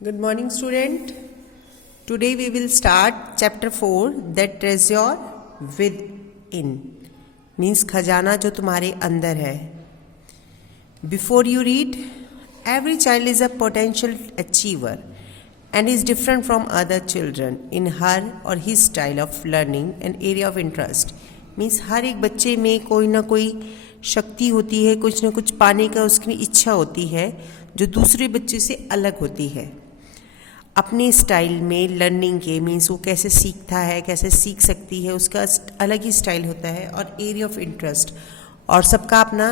Good morning, student. Today we will start chapter 4, that treasure within. Means खजाना जो तुम्हारे अंदर है. Before you read, every child is a potential achiever and is different from other children in her or his style of learning and area of interest. Means हर एक बच्चे में कोई ना कोई शक्ति होती है, कुछ ना कुछ पाने का उसकी इच्छा होती है जो दूसरे बच्चे से अलग होती है. अपने स्टाइल में लर्निंग के मीन्स वो कैसे सीखता है, कैसे सीख सकती है, उसका अलग ही स्टाइल होता है. और एरिया ऑफ इंटरेस्ट, और सबका अपना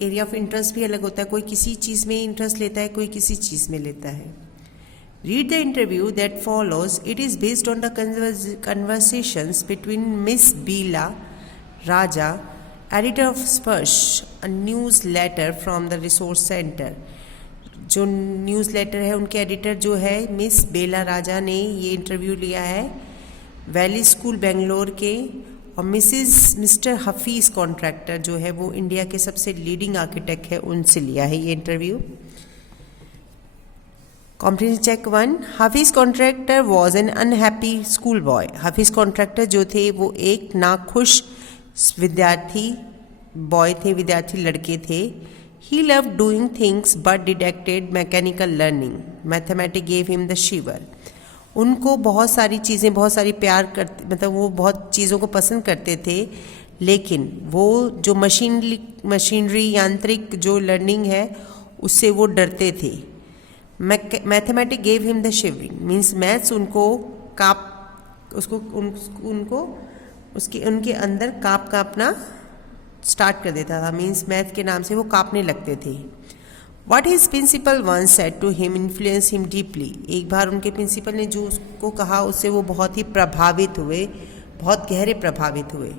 एरिया ऑफ इंटरेस्ट भी अलग होता है. कोई किसी चीज़ में इंटरेस्ट लेता है, कोई किसी चीज़ में लेता है. Read the interview that follows. It is based on the conversations between miss Beela Raja, editor of Sparsh, a newsletter from the resource centre. जो न्यूज़ लेटर है उनके एडिटर जो है मिस बेला राजा ने ये इंटरव्यू लिया है वैली स्कूल बेंगलोर के. और मिस्टर हफीज़ कॉन्ट्रैक्टर जो है वो इंडिया के सबसे लीडिंग आर्किटेक्ट है, उनसे लिया है ये interview. Comprehension check 1. Hafeez Contractor was an unhappy school boy. Hafeez Contractor जो थे वो एक नाखुश विद्यार्थी बॉय थे, विद्यार्थी लड़के थे. He loved doing things but detested mechanical learning. Mathematics gave him the shiver. उनको बहुत सारी चीज़ें, बहुत सारी प्यार करते, मतलब वो बहुत चीज़ों को पसंद करते थे, लेकिन वो जो मशीनरी यांत्रिक जो लर्निंग है उससे वो डरते थे. Mathematics gave him the shivering. Means maths उनको उनके अंदर कांपना स्टार्ट कर देता था. मीन्स मैथ के नाम से वो कांपने लगते थे. What his principal one said to him influence him deeply. एक बार उनके प्रिंसिपल ने जो उसको कहा उससे वो बहुत ही प्रभावित हुए, बहुत गहरे प्रभावित हुए.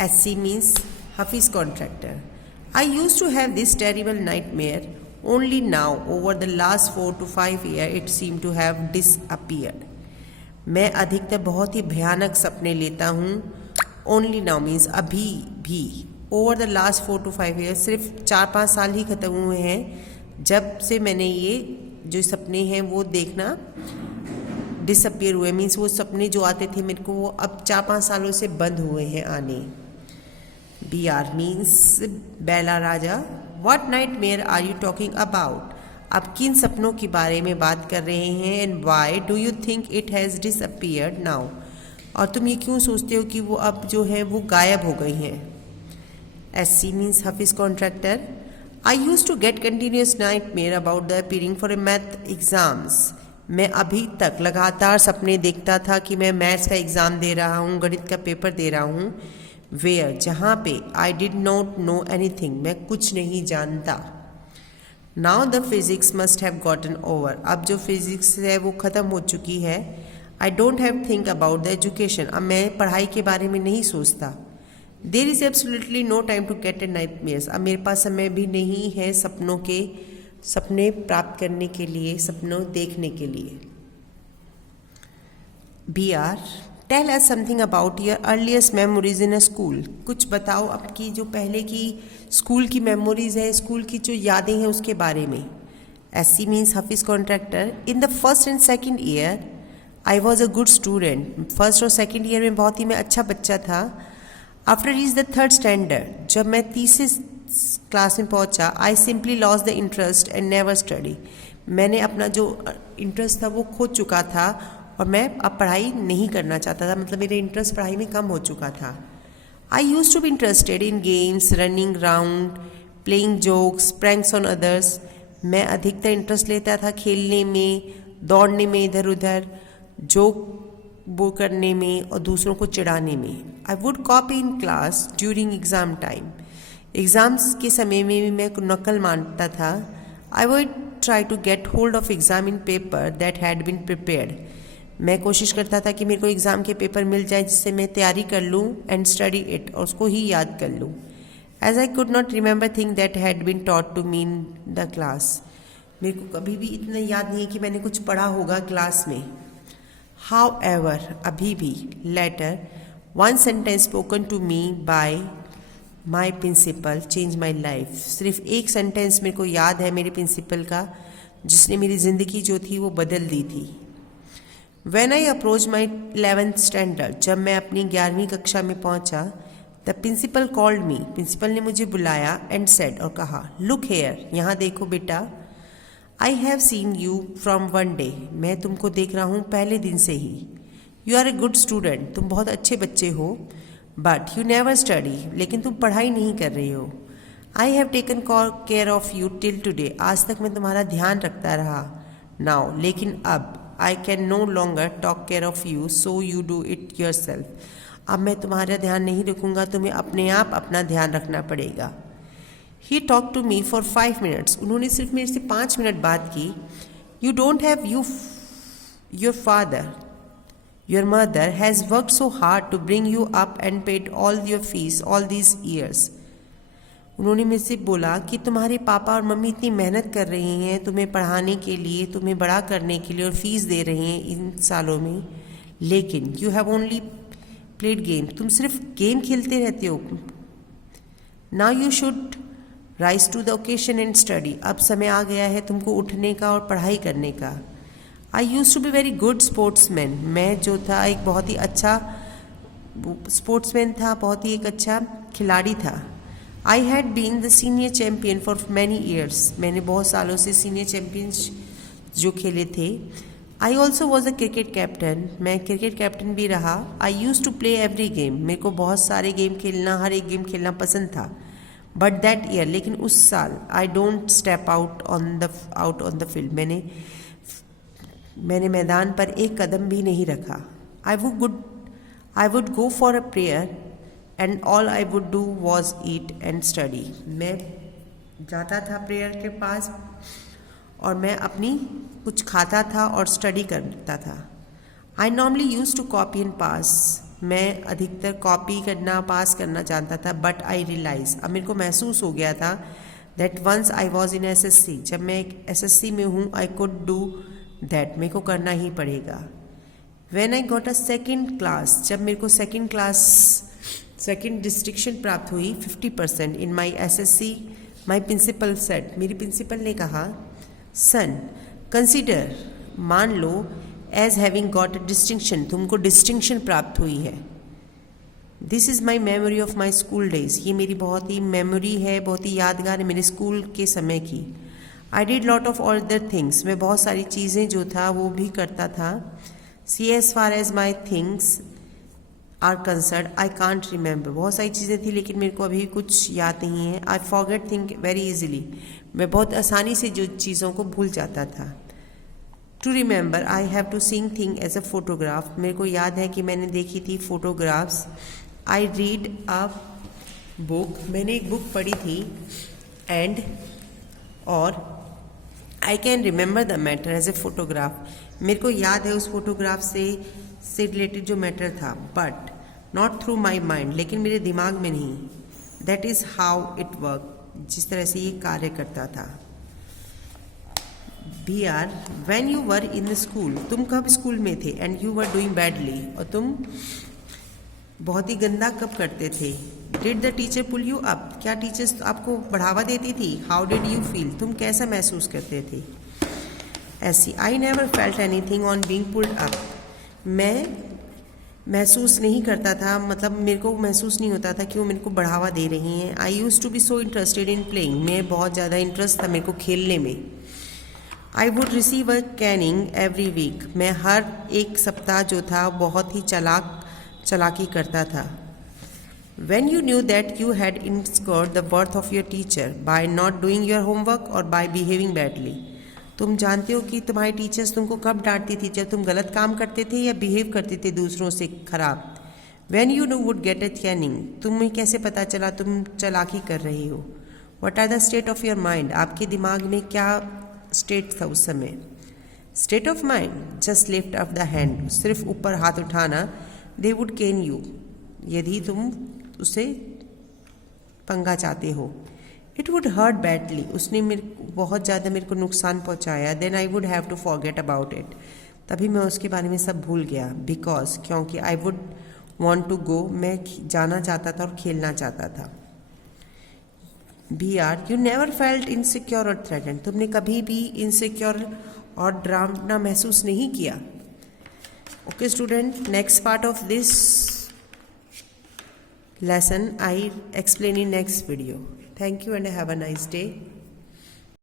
SC means Hafeez Contractor. I use to have this terrible nightmare. Only now over the last 4 to 5 years it seem to have disappeared. मैं अधिकतर बहुत ही भयानक सपने लेता हूँ. ओनली नाउ मीन्स अभी भी. Over the last 4 to 5 years, सिर्फ 4-5 साल ही ख़त्म हुए हैं जब से मैंने ये जो सपने हैं वो देखना डिसअपियर हुए. मीन्स वो सपने जो आते थे मेरे को वो अब 4-5 सालों से बंद हुए हैं आने. B R means Bela Raja. What nightmare are you talking about. आप किन सपनों के बारे में बात कर रहे हैं. And why do you think it has disappeared now. और तुम ये क्यों सोचते हो कि वो अब जो है वो गायब हो गई हैं. SC means Hafeez Contractor. I use to get continuous nightmare about the appearing for a math exams. मैं अभी तक लगातार सपने देखता था कि मैं मैथ्स का एग्ज़ाम दे रहा हूँ, गणित का पेपर दे रहा हूँ. वेयर, जहाँ पे I did not know anything, मैं कुछ नहीं जानता. Now the physics must have gotten over. अब जो फिजिक्स है वो ख़त्म हो चुकी है. I don't have think about the education. अब मैं पढ़ाई के बारे में नहीं सोचता. There is absolutely no time to get a nightmares. अब मेरे पास समय भी नहीं है सपने प्राप्त करने के लिए, सपनों देखने के लिए. B R. Tell us something about your earliest memories in a school. कुछ बताओ आपकी जो पहले की स्कूल की मेमोरीज है, स्कूल की जो यादें हैं उसके बारे में. SC means Hafeez contractor. In the first and second year I was a good student. First और सेकेंड ईयर में बहुत ही मैं अच्छा बच्चा था. After reach the third standard, जब मैं तीसरे क्लास में पहुंचा, I simply loss the interest and never study. मैंने अपना जो इंटरेस्ट था वो खो चुका था और मैं अब पढ़ाई नहीं करना चाहता था. मतलब मेरे इंटरेस्ट पढ़ाई में कम हो चुका था. I use to be interested in games, running round, playing jokes, pranks on others. मैं अधिकतर इंटरेस्ट लेता था खेलने में, दौड़ने में, इधर उधर, जोक वो करने में और दूसरों को चिढ़ाने में. I would copy in class during exam time. Exams के समय में भी मैं नकल मारता था. I would try to get hold of exam in paper that had been prepared. मैं कोशिश करता था कि मेरे को एग्ज़ाम के पेपर मिल जाए जिससे मैं तैयारी कर लूँ एंड स्टडी इट, और उसको ही याद कर लूँ. As I could not remember thing that had been taught to me in the class. मेरे को कभी भी इतना याद नहीं है कि मैंने कुछ पढ़ा होगा क्लास में. However, अभी भी, later, one sentence spoken to me by my principal changed my life. सिर्फ एक सेंटेंस मेरे को याद है मेरे प्रिंसिपल का जिसने मेरी ज़िंदगी जो थी वो बदल दी थी। When I approached my 11th standard, जब मैं अपनी 11वीं कक्षा में पहुंचा, the principal called me, principal ने मुझे बुलाया एंड सेड, और कहा, लुक हेयर, यहाँ देखो बेटा, I have seen you from one day, मैं तुमको देख रहा हूँ पहले दिन से ही। You are a good student, तुम बहुत अच्छे बच्चे हो, बट यू नेवर स्टडी, लेकिन तुम पढ़ाई नहीं कर रही हो। I have taken care of you till today, आज तक मैं तुम्हारा ध्यान रखता रहा। नाउ, लेकिन अब, I can no longer talk care of you, so you do it yourself, अब मैं तुम्हारा ध्यान नहीं रखूँगा, तुम्हें अपने आप अपना ध्यान रखना पड़ेगा। He talk to me for 5 minutes, उन्होंने सिर्फ मेरे से 5 मिनट बात की। You don't have your father, your mother has worked so hard to bring you up and paid all your fees all these years. उन्होंने मेरे से बोला कि तुम्हारे पापा और मम्मी इतनी मेहनत कर रही हैं तुम्हें पढ़ाने के लिए, तुम्हें बड़ा करने के लिए, और फीस दे रही हैं इन सालों में, लेकिन you have only played game, तुम सिर्फ गेम खेलते रहते हो। Now you should rise to the occasion and study, अब समय आ गया है तुमको उठने का और पढ़ाई करने का। I use to be very good sportsman, मैं जो था एक बहुत ही अच्छा स्पोर्ट्समैन था, बहुत ही एक अच्छा खिलाड़ी था। I had been the senior champion for many years, मैंने बहुत सालों से सीनियर चैम्पियंस जो खेले थे। I also was a cricket captain, मैं क्रिकेट कैप्टन भी रहा। I use to play every game, मेरे को बहुत सारे गेम खेलना, हर एक गेम खेलना पसंद था। बट दैट ईयर, लेकिन उस साल, I don't step out on the field, मैंने मैदान पर एक कदम भी नहीं रखा। I would go for a prayer and all I would do was eat and study, मैं जाता था प्रेयर के पास और मैं अपनी कुछ खाता था और स्टडी करता था। I normally used to copy and pass, मैं अधिकतर कॉपी करना पास करना जानता था। बट आई रियलाइज, अब मेरे को महसूस हो गया था, that once I was in SSC, जब मैं एक SSC में हूँ, आई कुड डू दैट, मेरे को करना ही पड़ेगा। When I got a second class, जब मेरे को सेकेंड डिस्टिंक्शन प्राप्त हुई 50% in my SSC, my principal said, मेरी प्रिंसिपल ने कहा, सन कंसिडर, मान लो, as having got a distinction, तुमको डिस्टिंक्शन प्राप्त हुई है। This is my memory of my school days, ये मेरी बहुत ही मेमोरी है, बहुत ही यादगार है मेरे स्कूल के समय की। I did lot of other things, मैं बहुत सारी चीज़ें जो था वो भी करता था। See as far as my things are concern, I can't remember, बहुत सारी चीज़ें थी लेकिन मेरे को अभी कुछ याद नहीं है। I forget thing very easily, मैं बहुत आसानी से जो चीज़ों को भूल जाता था। To remember, I have to seeing thing as a photograph, मेरे को याद है कि मैंने देखी थी photographs. I read a book, मैंने एक बुक पढ़ी थी। एंड और I can remember the matter as a photograph, मेरे को याद है उस फोटोग्राफ से रिलेटेड जो मैटर था, but not through my mind, लेकिन मेरे दिमाग में नहीं। That is how it work, जिस तरह से ये कार्य करता था। BR, when you were in the school, तुम कब स्कूल में थे, and you were doing badly, और तुम बहुत ही गंदा कब करते थे। Did the teacher pull you up, क्या टीचर्स आपको बढ़ावा देती थी। How did you feel, तुम कैसा महसूस करते थे। ऐसी, I never felt anything on being pulled up, मैं महसूस नहीं करता था, मतलब मेरे को महसूस नहीं होता था कि वो मेरे को बढ़ावा दे रही हैं। I use to be so interested in playing, मैं बहुत ज़्यादा इंटरेस्ट था मेरे को खेलने में। I would receive a caning every week, मैं हर एक सप्ताह जो था बहुत ही चालाकी करता था। When you knew that you had incurred the wrath of your teacher by not doing your homework or by behaving badly, तुम जानते हो कि तुम्हारे टीचर्स तुमको कब डांटती थी, जब तुम गलत काम करते थे या बिहेव करते थे दूसरों से खराब। When you knew would get a caning, तुम्हें कैसे पता चला तुम चालाकी कर रही हो। What are the state of your mind, आपके दिमाग में क्या स्टेट था उस समय। State of mind, just lift up the hand, सिर्फ ऊपर हाथ उठाना। दे वुड कैन यू, यदि तुम उसे पंगा चाहते हो। इट वुड हर्ट बैडली, उसने बहुत ज़्यादा मेरे को नुकसान पहुँचाया। Then I would have to forget about it, तभी मैं उसके बारे में सब भूल गया। बिकॉज, क्योंकि I would want to go, मैं जाना चाहता था और खेलना चाहता था। B R, you never felt insecure और थ्रेटेंड, तुमने कभी भी इनसिक्योर और डरावना महसूस नहीं किया. Okay student, next part of this lesson I explain in next video. Thank you and have a nice day.